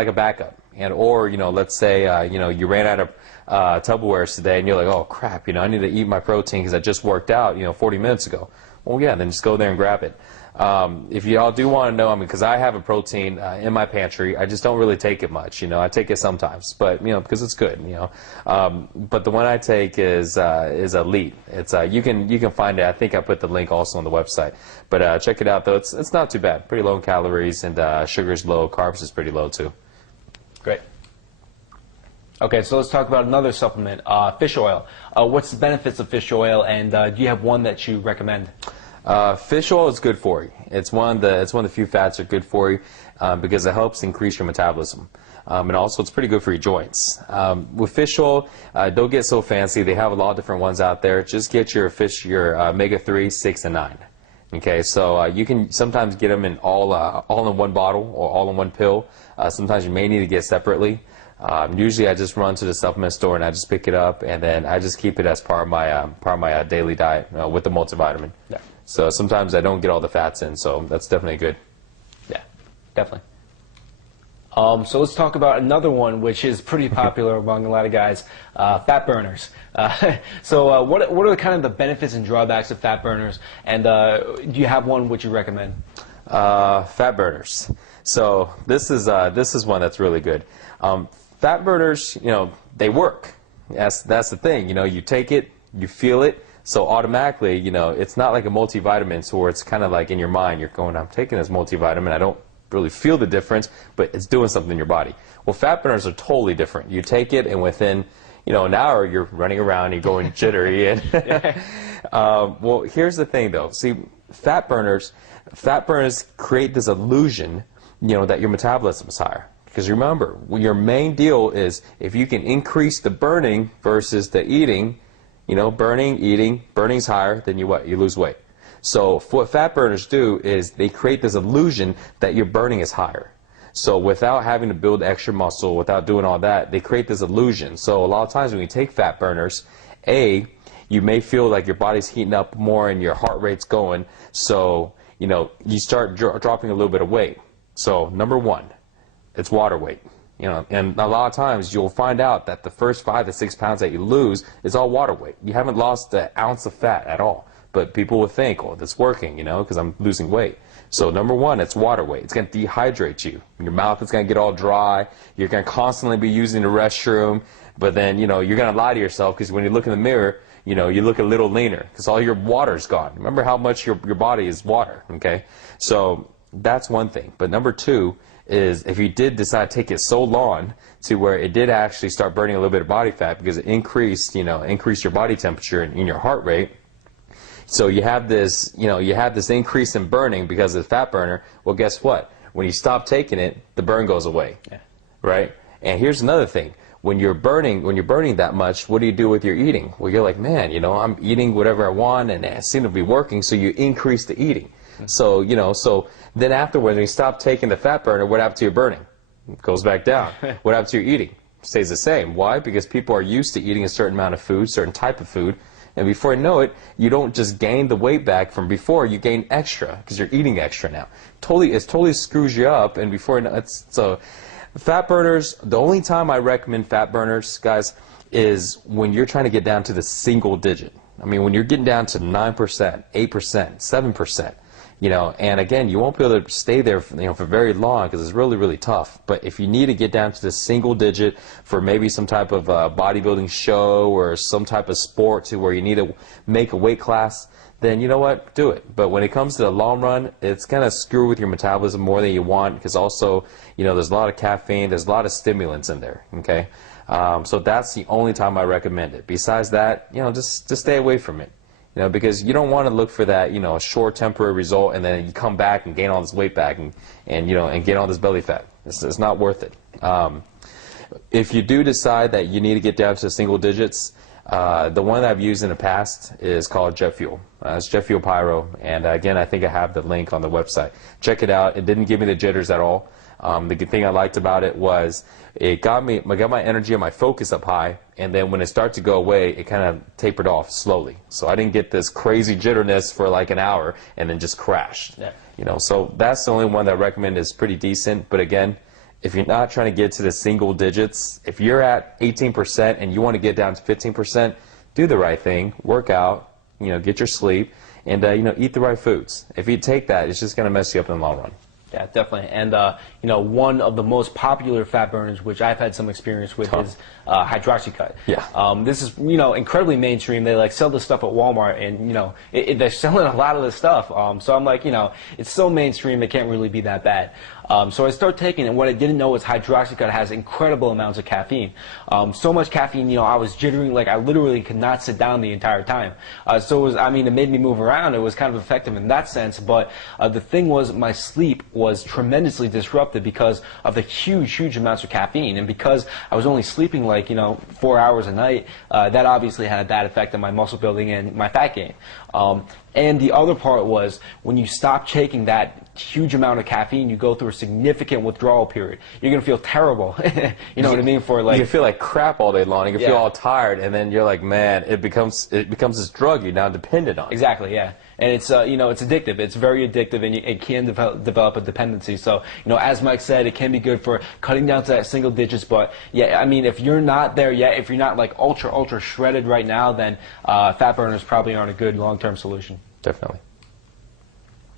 like a backup. And or, let's say, you ran out of Tupperwares today and you're like, oh crap, I need to eat my protein because I just worked out, 40 minutes ago. Well, yeah, then just go there and grab it. If y'all do want to know, because I have a protein in my pantry, I just don't really take it much. I take it sometimes, but because it's good. But the one I take is Elite. It's you can find it. I think I put the link also on the website. But check it out though. It's not too bad. Pretty low in calories and sugar's low. Carbs is pretty low too. Great. Okay, so let's talk about another supplement, fish oil. What's the benefits of fish oil, and do you have one that you recommend? Fish oil is good for you. It's one of the few fats that are good for you because it helps increase your metabolism. And also it's pretty good for your joints. With fish oil, don't get so fancy. They have a lot of different ones out there. Just get your omega-3, 6, and 9. Okay, so you can sometimes get them in all in one bottle or all in one pill. Sometimes you may need to get separately. Usually I just run to the supplement store and I just pick it up, and then I just keep it as part of my daily diet with the multivitamin. Yeah. So sometimes I don't get all the fats in, so that's definitely good. Yeah, definitely. So let's talk about another one which is pretty popular among a lot of guys, fat burners. So what are kind of the benefits and drawbacks of fat burners, and do you have one which you recommend? Fat burners. So this is one that's really good. Fat burners, they work. That's the thing. You take it, you feel it. So automatically, it's not like a multivitamin, so where it's kind of like in your mind, you're going, I'm taking this multivitamin, I don't really feel the difference, but it's doing something in your body. Well, fat burners are totally different. You take it, and within, an hour, you're running around, you're going jittery. And well, here's the thing, though. See, fat burners create this illusion, that your metabolism is higher. Because remember, your main deal is if you can increase the burning versus the eating. Burning's higher, then you lose weight. So what fat burners do is they create this illusion that your burning is higher. So without having to build extra muscle, without doing all that, they create this illusion. So a lot of times when you take fat burners, you may feel like your body's heating up more and your heart rate's going. So, you start dropping a little bit of weight. So number one, it's water weight. And a lot of times you'll find out that the first 5 to 6 pounds that you lose is all water weight. You haven't lost an ounce of fat at all. But people will think, oh, that's working, because I'm losing weight. So number one, it's water weight. It's going to dehydrate you. Your mouth is going to get all dry. You're going to constantly be using the restroom. But then, you're going to lie to yourself because when you look in the mirror, you look a little leaner because all your water's gone. Remember how much your body is water, okay? So that's one thing. But number two is if you did decide to take it so long to where it did actually start burning a little bit of body fat because it increased your body temperature and your heart rate. So you have this, increase in burning because of the fat burner. Well, guess what? When you stop taking it, the burn goes away, right? And here's another thing. When you're burning that much, what do you do with your eating? Well, you're like, man, I'm eating whatever I want and it seems to be working, so you increase the eating. So, so then afterwards, when you stop taking the fat burner, what happens to your burning? It goes back down. What happens to your eating? It stays the same. Why? Because people are used to eating a certain amount of food, certain type of food, and before you know it, you don't just gain the weight back from before, you gain extra because you're eating extra now. It totally screws you up, and before you know so fat burners, the only time I recommend fat burners, guys, is when you're trying to get down to the single digit. I mean, when you're getting down to 9%, 8%, 7%. And again, you won't be able to stay there for very long because it's really, really tough. But if you need to get down to the single digit for maybe some type of bodybuilding show or some type of sport to where you need to make a weight class, then you know what? Do it. But when it comes to the long run, it's going to screw with your metabolism more than you want because also, there's a lot of caffeine, there's a lot of stimulants in there, okay? So that's the only time I recommend it. Besides that, just stay away from it. Because you don't want to look for that, a short temporary result, and then you come back and gain all this weight back, and gain all this belly fat. It's not worth it. If you do decide that you need to get down to single digits, the one that I've used in the past is called Jet Fuel. It's Jet Fuel Pyro, and again, I think I have the link on the website. Check it out. It didn't give me the jitters at all. The good thing I liked about it was it got my energy and my focus up high, and then when it started to go away, it kind of tapered off slowly. So I didn't get this crazy jitterness for like an hour and then just crashed. Yeah. So that's the only one that I recommend is pretty decent. But again, If you're not trying to get to the single digits, if you're at 18% and you want to get down to 15%, do the right thing, work out, get your sleep, and eat the right foods. If you take that, it's just going to mess you up in the long run. Yeah, definitely. And, one of the most popular fat burners, which I've had some experience with, is hydroxycut. Yeah. This is, incredibly mainstream. They, sell this stuff at Walmart, and, they're selling a lot of this stuff. So I'm like, it's so mainstream, it can't really be that bad. So I started taking it, and what I didn't know is hydroxycut has incredible amounts of caffeine. So much caffeine, I was jittering, I literally could not sit down the entire time. So it made me move around. It was kind of effective in that sense, but the thing was my sleep was tremendously disrupted because of the huge amounts of caffeine, and because I was only sleeping 4 hours a night, that obviously had a bad effect on my muscle building and my fat gain. And the other part was when you stop taking that huge amount of caffeine, you go through a significant withdrawal period. You're going to feel terrible. You know what I mean? You can feel like crap all day long. You can feel all tired, and then you're like, man, it becomes this drug you're now dependent on. Exactly, yeah. And it's it's addictive. It's very addictive, and it can develop a dependency. So as Mike said, it can be good for cutting down to that single digits. But yeah, if you're not there yet, if you're not ultra shredded right now, then fat burners probably aren't a good long-term solution. Definitely.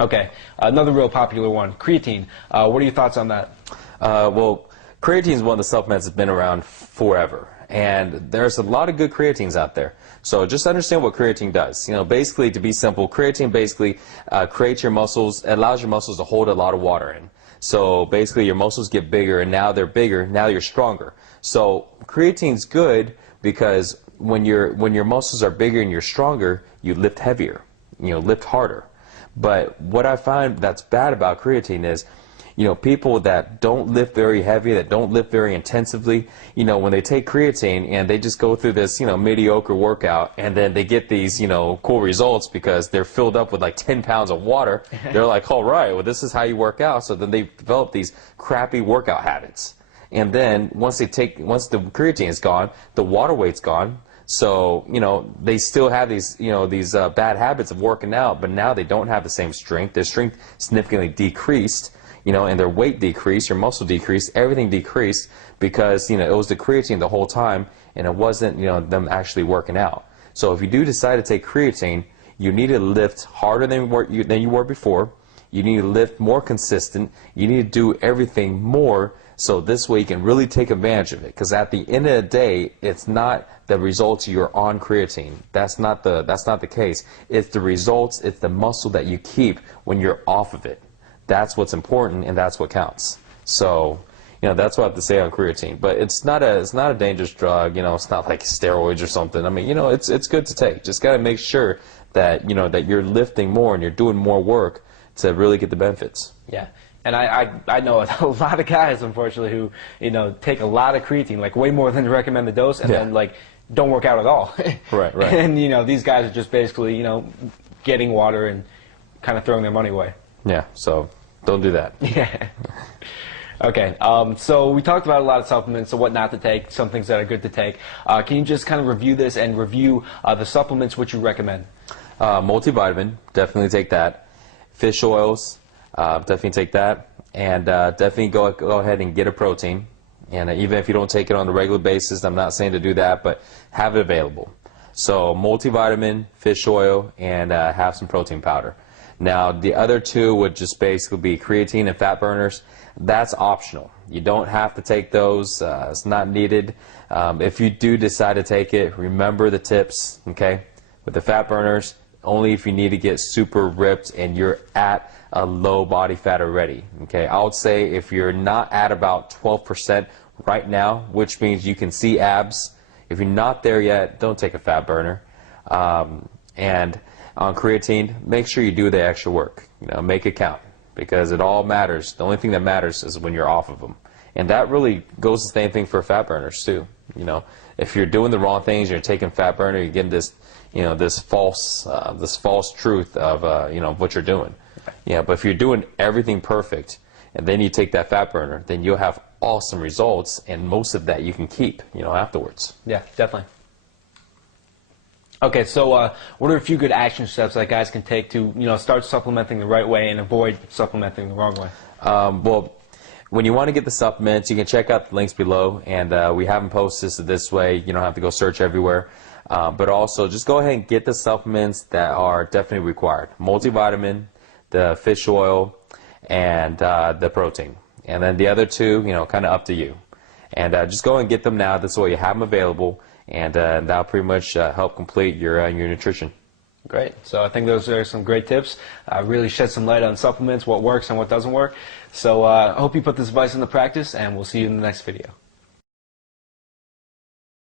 Okay, another real popular one, creatine. What are your thoughts on that? Well, creatine is one of the supplements that's been around forever, and there's a lot of good creatines out there. So just understand what creatine does. Basically, to be simple, creatine basically creates your muscles, it allows your muscles to hold a lot of water in. So basically, your muscles get bigger, and now they're bigger, now you're stronger. So creatine's good because when your muscles are bigger and you're stronger, you lift heavier, lift harder. But what I find that's bad about creatine is, people that don't lift very heavy, that don't lift very intensively, when they take creatine and they just go through this, mediocre workout, and then they get these, cool results because they're filled up with 10 pounds of water. They're like, all right, well, this is how you work out. So then they develop these crappy workout habits. And then once the creatine is gone, the water weight's gone. So, they still have these, these bad habits of working out, but now they don't have the same strength. Their strength significantly decreased, and their weight decreased, your muscle decreased, everything decreased because, it was the creatine the whole time, and it wasn't, them actually working out. So if you do decide to take creatine, you need to lift harder than you were before. You need to lift more consistent. You need to do everything more. So this way you can really take advantage of it. Because at the end of the day, it's not the results you're on creatine. That's not the case. It's the results, it's the muscle that you keep when you're off of it. That's what's important, and that's what counts. So, that's what I have to say on creatine. But it's not a dangerous drug. It's not like steroids or something. It's good to take. Just got to make sure that that you're lifting more and you're doing more work to really get the benefits. Yeah. And I know a lot of guys, unfortunately, who take a lot of creatine, way more than the recommended dose, and then don't work out at all. Right. And these guys are just basically getting water and kind of throwing their money away. Yeah. So don't do that. Yeah. Okay. So we talked about a lot of supplements, so what not to take, some things that are good to take. Can you just kind of review this and review the supplements which you recommend? Multivitamin, definitely take that. Fish oils. Definitely take that, and definitely go ahead and get a protein. And even if you don't take it on a regular basis, I'm not saying to do that, but have it available. So multivitamin, fish oil, and have some protein powder. Now the other two would just basically be creatine and fat burners. That's optional. You don't have to take those. It's not needed. If you do decide to take it, remember the tips. Okay, with the fat burners, only if you need to get super ripped and you're at a low body fat already. Okay, I would say if you're not at about 12% right now, which means you can see abs, if you're not there yet, don't take a fat burner. And on creatine, make sure you do the extra work. Make it count, because it all matters. The only thing that matters is when you're off of them, and that really goes the same thing for fat burners too. If you're doing the wrong things, you're taking fat burner, you're getting this, this false truth of what you're doing. Yeah, but if you're doing everything perfect, and then you take that fat burner, then you'll have awesome results, and most of that you can keep, afterwards. Yeah, definitely. Okay, so what are a few good action steps that guys can take to, start supplementing the right way and avoid supplementing the wrong way? Well, when you want to get the supplements, you can check out the links below, and we have them posted this way. You don't have to go search everywhere. But also, just go ahead and get the supplements that are definitely required. Multivitamin, the fish oil, and the protein. And then the other two, kind of up to you. And just go and get them now. This way you have them available, and that'll pretty much help complete your nutrition. Great. So I think those are some great tips. Really shed some light on supplements, what works and what doesn't work. So I hope you put this advice into practice, and we'll see you in the next video.